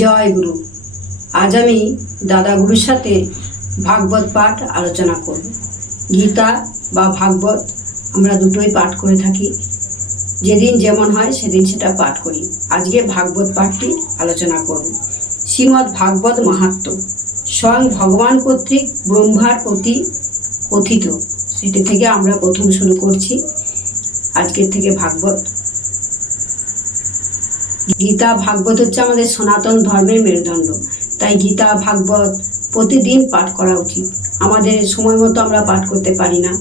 জয় গুরু। আজ আমি দাদা গুরুর সাথে ভাগবত পাঠ আলোচনা করব। গীতা বা ভাগবত আমরা দুটোই পাঠ করে থাকি, যেদিন যেমন হয় সেদিন সেটা পাঠ করি। আজকে ভাগবত পাঠটি আলোচনা করব। শ্রীমদ্ ভাগবত মাহাত্ম্য স্বয়ং ভগবান কর্তৃক ব্রহ্মার প্রতি কথিত, সেটি থেকে আমরা প্রথম শুরু করছি। আজকের থেকে ভাগবত। গীতা ভাগবত হচ্ছে আমাদের সনাতন ধর্মের মেরুদণ্ড, তাই গীতা ভাগবত প্রতিদিন পাঠ করা উচিত। আমাদের সময় মতো আমরা পাঠ করতে পারি না,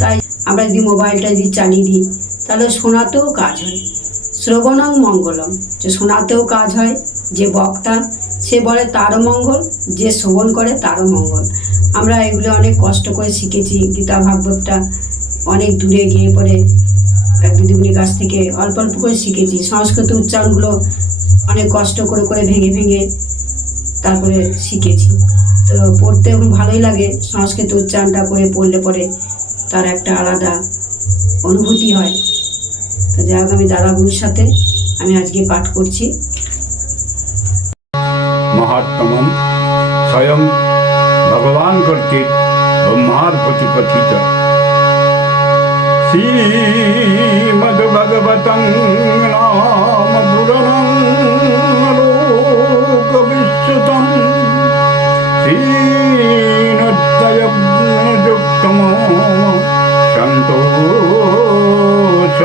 তাই আমরা যদি মোবাইলটা চালিয়ে দিই তাহলে শোনাতেও কাজ হয়। শ্রবণং মঙ্গলম, যে শোনাতেও কাজ হয়, যে বক্তা সে বলে তারও মঙ্গল, যে শ্রবণ করে তারও মঙ্গল। আমরা এগুলো অনেক কষ্ট করে শিখেছি। গীতা ভাগবতটা অনেক দূরে গিয়ে পড়ে এক দিদিমণির কাছ থেকে অল্প অল্প করে শিখেছি। সংস্কৃত উচ্চারণগুলো অনেক কষ্ট করে করে ভেঙে ভেঙে তারপরে শিখেছি। তো পড়তে এখন ভালোই লাগে। সংস্কৃত উচ্চারণটা করে পড়লে পরে তার একটা আলাদা অনুভূতি হয়। তো যাই হোক, আমি দাদা গুরুর সাথে আমি আজকে পাঠ করছি। মহাত্মম স্বয়ং ভগবান কর্তৃক ব্রহ্মার প্রতি কথিত শ্রীমদ্ভাগবতং নাম পুরাণং লোকবিশ্রুতং শ্রীনদ্বয়যুক্তম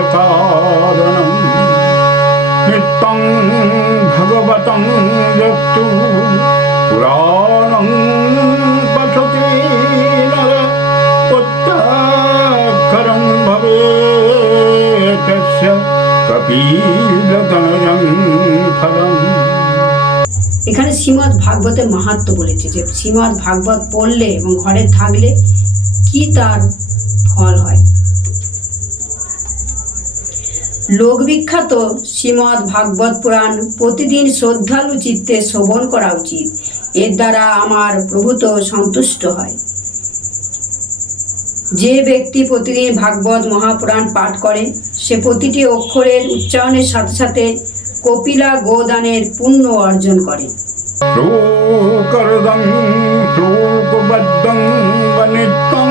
সন্তোষকারণং নিত্যং ভগবতং যত্তু পুরাণং পঠতি নর প্রত্যক্ষরং ভবেৎ তস্য কপিলতনয়ং ফলম। এখানে শ্রীমদ্ ভাগবতের মাহাত্ম্য বলেছে, যে শ্রীমদ্ ভাগবত পড়লে এবং ঘরে থাকলে কি তার ফল হয়। লোকবিখ্যাত শ্রীমদ্ ভাগবত পুরাণ প্রতিদিন শ্রদ্ধালু চিত্তে শ্রবণ করা উচিত। এর দ্বারা আমার প্রভূত সন্তুষ্ট হয়। যে ব্যক্তি প্রতিদিন ভাগবত মহাপুরাণ পাঠ করে সে প্রতিটি অক্ষরের উচ্চারণের সাথে সাথে কপিলা গোদানের পুণ্য অর্জন করে। শ্লোকরদং শ্লোকবদ্ধং বনিত্যং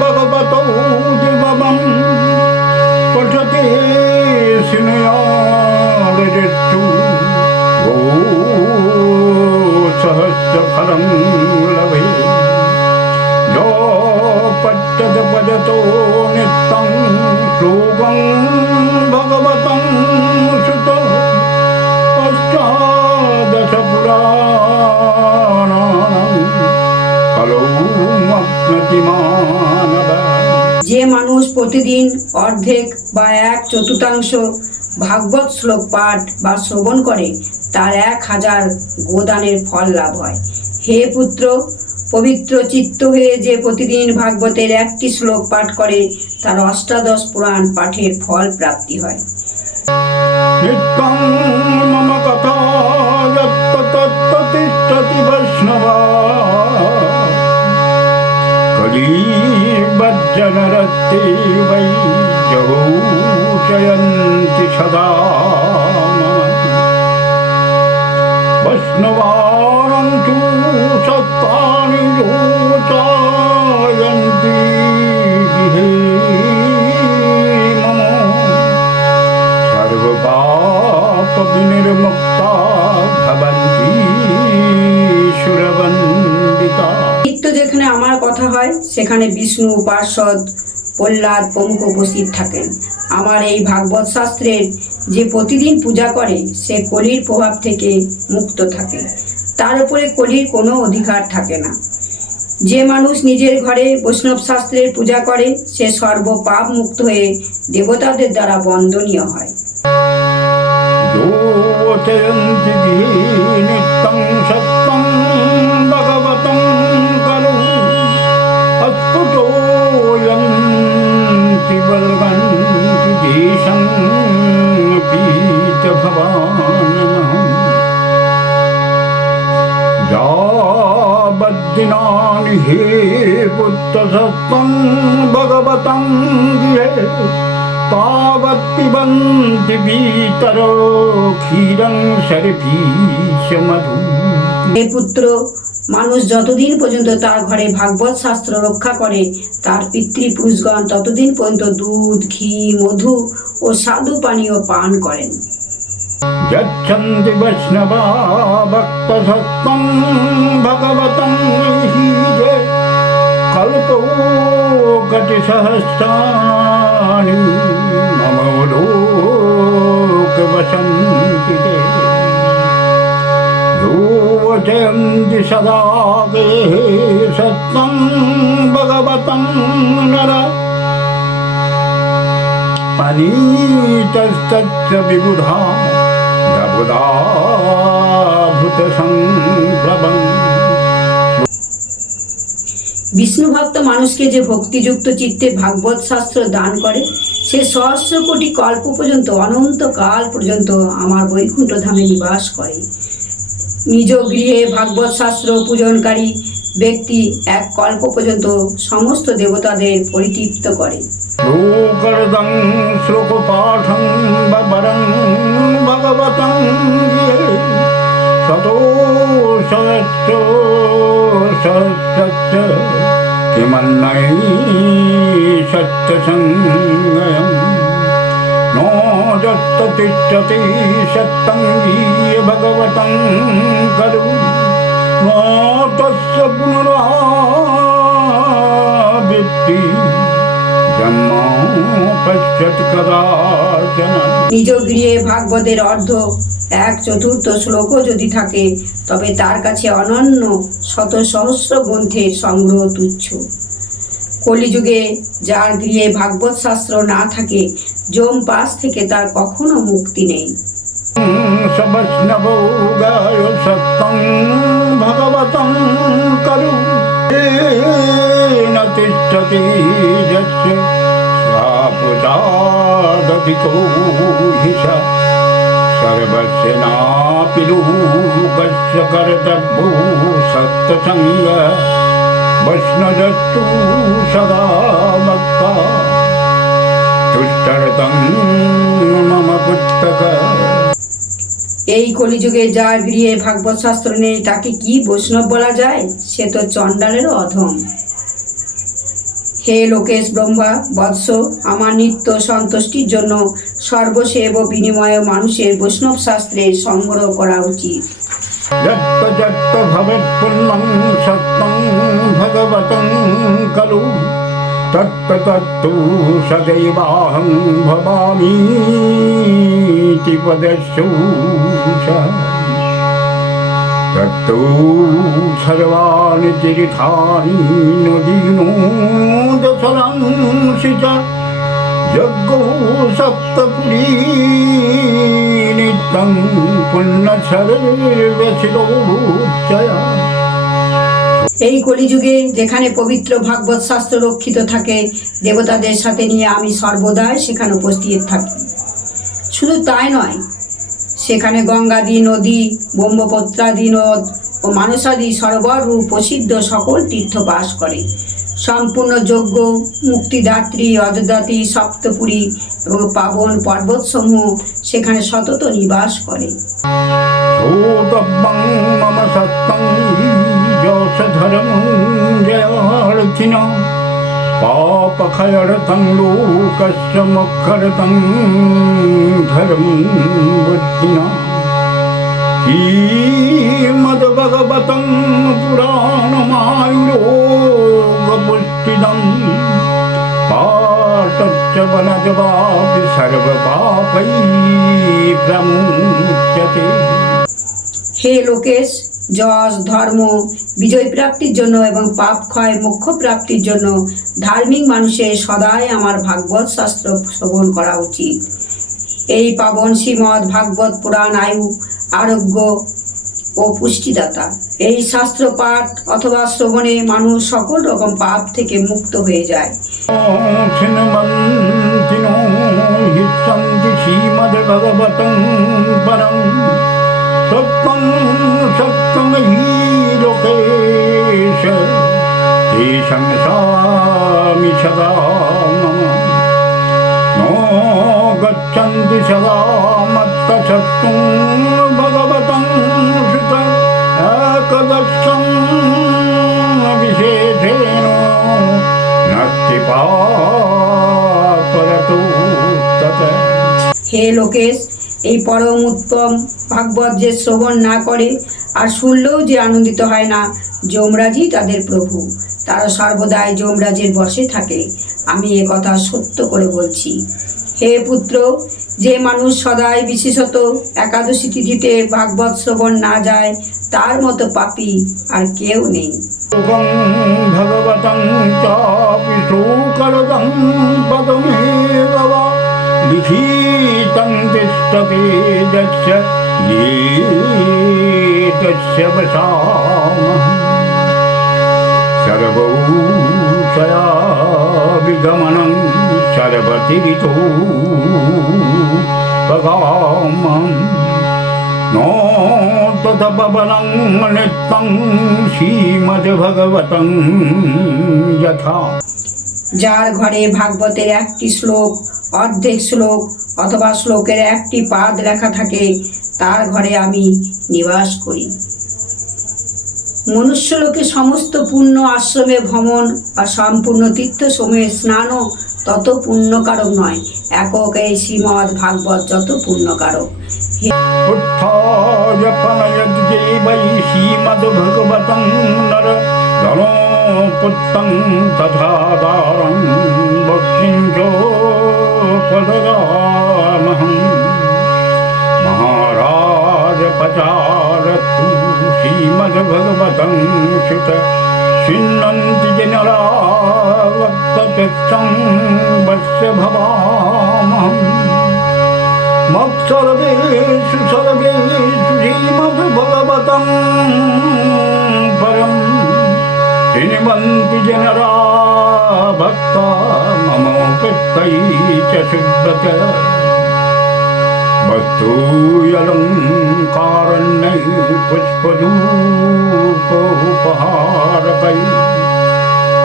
ভগবতৌ দিববং পঠতি শৃণুয়াদৃষ্টু গো সহস্রফলং লভে যো পঠ্যত পঠতো নিত্যং শ্লোকং ভগবতং শ্রুতো অষ্টাদশ পুরাণানাং ফলমপ্নতি মানবঃ। যে মানুষ প্রতিদিন অর্ধেক বা 1/4 ভাগবত শ্লোক পাঠ বা শ্রবণ করে তার 1000 গোদানের ফল লাভ হয়। হে পুত্র, পবিত্র চিত্ত হয়ে যে প্রতিদিন ভাগবতের একটি শ্লোক পাঠ করে তার অষ্টাদশ পুরাণ পাঠের ফল প্রাপ্তি হয়। নিত্যং মম কথা যত্তত্তিষ্ঠতি বৈষ্ণবা কলিবজ্জনরত্তে বৈ যৌচয়ন্তি সদা বৈষ্ণবানাং তু সত্তানি যৌচয়ন্তি গৃহে মম সর্বপাপ বিনির্মুক্তা ভবন্তি সুরবন্দিতা। নিত্য যেখানে আমার কথা হয় সেখানে বিষ্ণু, পার্ষদ, প্রহ্লাদ প্রমুখ উপস্থিত থাকেন। আমার এই ভাগবত শাস্ত্রের যে প্রতিদিন পূজা করে সে কলির প্রভাব থেকে মুক্ত থাকে, তার উপরে কলির কোনো অধিকার থাকে না। যে মানুষ নিজের ঘরে বৈষ্ণব শাস্ত্রের পূজা করে সে সর্বপাপ মুক্ত হয়ে দেবতাদের দ্বারা বন্দনীয় হয়। যোচয়ন্তি নিত্যং সত্যং ভগবতং খলু অস্ফুটয়ন্তি বলবন্তি দেশং পীত ভবানঃ যাবদ্দিনানি হে পুত্র সত্যং ভগবতং গৃহে तावत् पिबन्ति पितरो क्षीरं शर्फीश मधु। হে পুত্র, মানুষ যতদিন পর্যন্ত তার ঘরে ভাগবত শাস্ত্র রক্ষা করে, তার পিতৃপুরুষগণ ততদিন পর্যন্ত দুধ, ঘি, মধু ও স্বাদু পানীয় পান করেন। यच्छन्ति वैष्णवा भक्तसत्त्वं भगवतं ईशे कल्पकोटिसहस्राणि मम लोकवसन्ति ते। यो वचन्ति सदा ते सत्त्वं भगवतं नर अनीतस्तत्र विबुधा বিষ্ণু ভক্ত মানুষকে যে ভক্তিযুক্ত চিত্তে ভাগবত শাস্ত্র দান করে, সে সহস্র কোটি কল্প পর্যন্ত, অনন্ত কাল পর্যন্ত আমার বৈকুণ্ঠ ধামে নিবাস করে। নিজ গৃহে ভাগবত শাস্ত্র পূজনকারী ব্যক্তি এক কল্প পর্যন্ত সমস্ত দেবতাদের পরিতৃপ্ত করে। লোকর্দং শ্লোকপাঠং বরং ভগবতং সতো সহস্র সহস্র কিমন্নৈ সত্যসঙ্গয়ং নো যত্ত তিষ্ঠতি সত্যং ভগবতং করু নো তস্য পুনরাবৃত্তি। নিজ গৃহে ভাগবতের অর্ধ 1/4 শ্লোকও যদি থাকে, তবে তার কাছে অনন্য শত সহস্র গ্রন্থের সংগ্রহ তুচ্ছ। কলিযুগে যার গৃহে ভাগবত শাস্ত্র না থাকে, যম পাশ থেকে তার কখনো মুক্তি নেই। ভগবতং করু তিষ্ঠতি যস্য সাপদাদধিকো হিসা সর্বস্য নাপি লোকস্য কর্তব্যো সত্যসঙ্গ বৈষ্ণবস্তু সদা ভক্তা তুষ্টরতং মম পুস্তক। এই কলিযুগে যার গৃহে ভাগবত শাস্ত্র নেই, তাকে কি বৈষ্ণব বলা যায়? সে তো চণ্ডালেরও অধম। হে লোকেশ ব্রহ্মা বৎস, আমার নিত্য সন্তুষ্টির জন্য সর্বসেব বিনিময়ে মানুষের বৈষ্ণব শাস্ত্রে সংগ্রহ করা উচিত। যত্ত যত্ত ভবেৎ পুণ্যং সত্যং ভগবতং খলু তত্ত তত্তু সদৈবাহং ভবামীতি পদস্যূষা। তত্তু সর্বাণি তীর্থানি নদীনো দশরাংশি চ যজ্ঞো সপ্তপুরী নিত্যং পুণ্যসর্বশিলোচ্চয়া। এই কলিযুগে যেখানে পবিত্র ভাগবত শাস্ত্র রক্ষিত থাকে, দেবতাদের সাথে নিয়ে আমি সর্বদাই সেখানে উপস্থিত থাকি। শুধু তাই নয়, সেখানে গঙ্গাদি নদী, ব্রহ্মপুত্রাদি নদ ও মানসাদি সরোবররূপ প্রসিদ্ধ সকল তীর্থ বাস করে। সম্পূর্ণ যজ্ঞ, মুক্তিদাত্রী, অযোধ্যাতি, সপ্তপুরী এবং পাবন পর্বতসমূহ সেখানে সতত নিবাস করে। শ্রোতব্যং মম সত্যং যশধর্মং জয়ার্থিনা পাপক্ষয়র্থং লোকস্য মোক্ষর্থং ধর্মং বুদ্ধিনা। শ্রীমদ্ভগবতং পুরাণমায়ুരോগপুষ্টিদং পাঠশ্চ বনজবাপি সর্বপাপৈ প্রমুচ্যতে। হে লোকেশ, যশ, ধর্ম, বিজয় প্রাপ্তির জন্য এবং পাপ ক্ষয়, মোক্ষ প্রাপ্তির জন্য ধার্মিক মানুষের সদাই আমার ভাগবত শাস্ত্র শ্রবণ করা উচিত। এই পাবন শ্রীমদ্ ভাগবত পুরাণ আয়ু, আরোগ্য ও পুষ্টিদাতা। এই শাস্ত্র পাঠ অথবা শ্রবণে মানুষ সকল রকম পাপ থেকে মুক্ত হয়ে যায়। শ্রীমদ্ভগবতং পরং সত্যং সত্যং হি লোকেশ তেষাং স্বামী সদা মম। गच्छन्ति सदा मत्तशक्तुं भगवतं सुत एकदर्शं विशेषेण नास्ति पापरतो तत्। হে লোকেশ, এই পরম উত্তম ভাগবত যে শ্রবণ না করে আর শুনলেও যে আনন্দিত হয় না, যমরাজই তাদের প্রভু। তারা সর্বদাই যমরাজের বশে থাকে। আমি এ কথা সত্য করে বলছি। হে পুত্র, যে মানুষ সদাই বিশেষত একাদশী তিথিতে ভাগবত শ্রবণ না যায়, তার মতো পাপী আর কেউ নেই। भगवतं चापि शोकरदं पदमेव वा लिखितं तिष्ठति यस्य तस्य वशामः सर्वौषया विगमनं सर्वतीर्थो भगामम् नो तदपबलं नित्यं श्रीमद्भगवतं यथा। যার ঘরে ভাগবতের একটি শ্লোক, অর্ধেক শ্লোক অথবা শ্লোকের একটি পাদ লেখা থাকে, তার ঘরে আমি নিবাস করি। মনুষ্যলোকে সমস্ত পুণ্য আশ্রমে ভ্রমণ বা সম্পূর্ণ তীর্থসময়ে স্নানও তত পুণ্যকারক নয়, একক এই শ্রীমদ্ ভাগবত যত পুণ্যকারক। उत्थाय प्रणयद्देवै श्रीमद्भगवतं नर धनोपुत्तं तथा दारं भक्तिं चोपददामहं महाराज पचारतु श्रीमद्भगवतं सुत शृण्वन्ति जनरा वक्तचित्तं वत्स्य भवामहम् मत्सर्वेषु सर्वेषु श्रीमद्भगवतं परं शृण्वन्ति जनरा भक्ता ममोपेत्यै च सुब्रत वस्तूयलङ्कारण्यै पुष्पधूपोपहारकै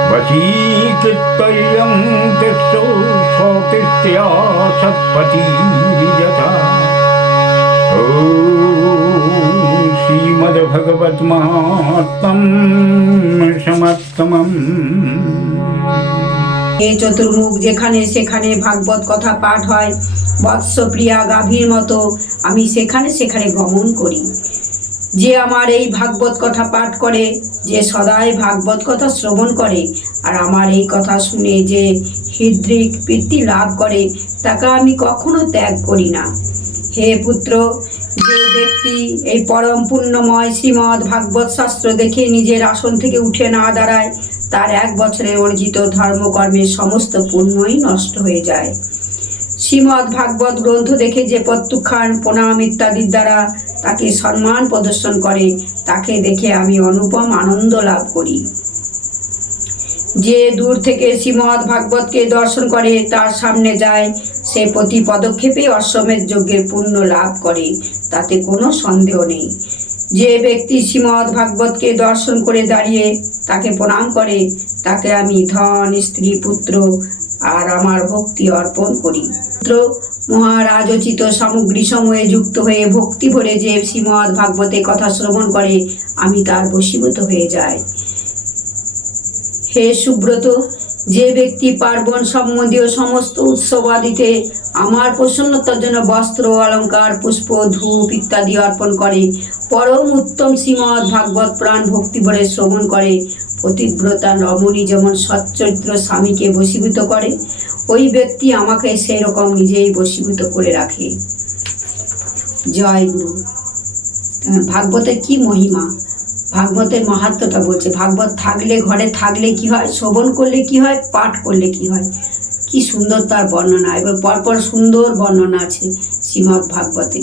वशीकृत्यं तिष्ठो सौतिष्ठ्या सत्पतिर्यथा। ॐ श्रीमद्भगवद्माहात्म्यं समत्तमम्। হে চতুর্মুখ, যেখানে সেখানে ভাগবত কথা পাঠ হয়, বৎসপ্রিয়া গাভীর মতো আমি সেখানে সেখানে গমন করি। যে আমার এই ভাগবত কথা পাঠ করে, যে সদাই ভাগবত কথা শ্রবণ করে, আর আমার এই কথা শুনে যে হৃদৃক প্রীতি লাভ করে, তাকে আমি কখনো ত্যাগ করি না। হে পুত্র, যে ব্যক্তি এই পরম পুণ্যময় শ্রীমদ্ ভাগবত শাস্ত্র দেখে নিজের আসন থেকে উঠে না দাঁড়ায়, তার 1 বছরের অর্জিত ধর্মকর্মের সমস্ত পুণ্যই নষ্ট হয়ে যায়। শ্রীমদ্ ভাগবত গ্রন্থ দেখে যে প্রত্যুক্ষান প্রণাম ইত্যাদির দ্বারা তাকে সম্মান প্রদর্শন করে, তাকে দেখে আমি অনুপম আনন্দ লাভ করি। যে দূর থেকে শ্রীমদ্ ভাগবতকে দর্শন করে তার সামনে যায়, সে প্রতি পদক্ষেপে অশ্বমেধ যজ্ঞের পুণ্য লাভ করে, তাতে কোনো সন্দেহ নেই। যে ব্যক্তি শ্রীমদ্ ভাগবতকে দর্শন করে দাঁড়িয়ে তাকে প্রণাম করে, তাকে আমি ধন, স্ত্রী, পুত্র আর আমার ভক্তি অর্পণ করি। পুত্র, মহারাজোচিত সামগ্রী সময়ে যুক্ত হয়ে ভক্তি ভরে যে শ্রীমদ্ ভাগবতের কথা শ্রবণ করে, আমি তার বশীভূত হয়ে যাই। হে সুব্রত, যে ব্যক্তি পার্বণ সম্বন্ধীয় সমস্ত উৎসবাদিতে আমার প্রসন্নতার জন্য বস্ত্র, অলঙ্কার, পুষ্প, ধূপ ইত্যাদি অর্পণ করে, পরম উত্তম শ্রীমদ্ ভাগবত প্রাণ ভক্তি ভরে শ্রবণ করে, পতিব্রতা রমণী যেমন সচ্চরিত্র স্বামীকে বশীভূত করে, ওই ব্যক্তি আমাকে সেই রকম নিজেই বশীভূত করে রাখে। জয় গুরু। ভাগবতের কি মহিমা, ভাগবতের মাহাত্ম্যটা বলছে। ভাগবত থাকলে, ঘরে থাকলে কি হয়, শ্রবণ করলে কি হয়, পাঠ করলে কি হয়, কি সুন্দর তার বর্ণনা। এবার পরপর সুন্দর বর্ণনা আছে শ্রীমদ্ ভাগবতে।